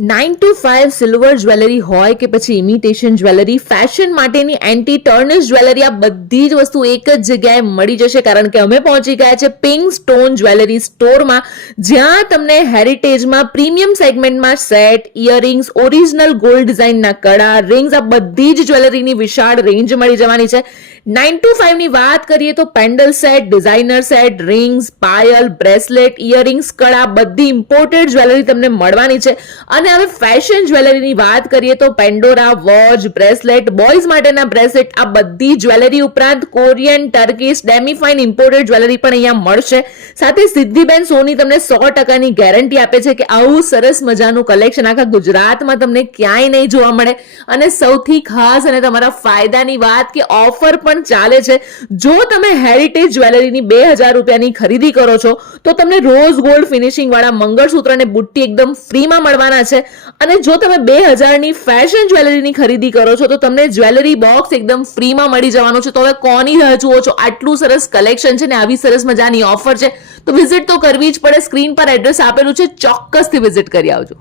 9 to 5 silver jewellery હોય કે પછી ઇમિટેશન જ્વેલરી, ફેશન માટેની એન્ટી ટર્નિશ જ્વેલરી, આ બધી જ વસ્તુ એક જ જગ્યાએ મળી જશે, કારણ કે અમે પહોંચી ગયા છે પિંક સ્ટોન જ્વેલરી સ્ટોરમાં, જ્યાં તમને હેરિટેજમાં પ્રીમિયમ સેગમેન્ટમાં સેટ, ઇયરિંગ્સ, ઓરિજિનલ ગોલ્ડ ડિઝાઇનના કડા, રિંગ્સ, આ બધી જ જ્વેલરીની વિશાળ રેન્જ મળી જવાની છે. 9 to 5 ની વાત કરીએ તો pendant set, designer set, rings, પાયલ, બ્રેસલેટ, ઇયરિંગ્સ, કડા, બધી ઇમ્પોર્ટેડ જ્વેલરી તમને મળવાની છે. અને હવે ફેશન જ્વેલરીની વાત કરીએ તો પેન્ડોરા, વોચ, બ્રેસલેટ, બોયઝ માટેના બ્રેસલેટ, આ બધી જ્વેલરી ઉપરાંત કોરિયન, ટર્કીશ, ડેમીફાઇન ઇમ્પોર્ટેડ જ્વેલરી પણ અહીંયા મળશે. સાથે સિદ્ધિબેન સોની તમને 100% ગેરંટી આપે છે કે આવું સરસ મજાનું કલેક્શન આખા ગુજરાતમાં તમને ક્યાંય નહીં જોવા મળે. અને સૌથી ખાસ અને તમારા ફાયદાની વાત કે ઓફર પણ ચાલે છે. જો તમે હેરિટેજ જ્વેલરીની 2000 રૂપિયાની ખરીદી કરો છો તો તમને રોઝ ગોલ્ડ ફિનિશિંગ વાળા મંગળસૂત્ર અને બુટ્ટી એકદમ ફ્રીમાં મળવાના છે. અને જો તમે 2000 ની ફેશન જ્વેલરીની ખરીદી કરો છો તો તમને જ્વેલરી બોક્સ એકદમ ફ્રીમાં મળી જવાનું છે. તો હવે કોની રાહ જુઓ છો? આટલું સરસ કલેક્શન છે ને આવી સરસ મજાની ઓફર છે તો વિઝિટ તો કરવી જ પડે. સ્ક્રીન પર એડ્રેસ આપેલું છે, ચોક્કસથી વિઝિટ કરી આવજો.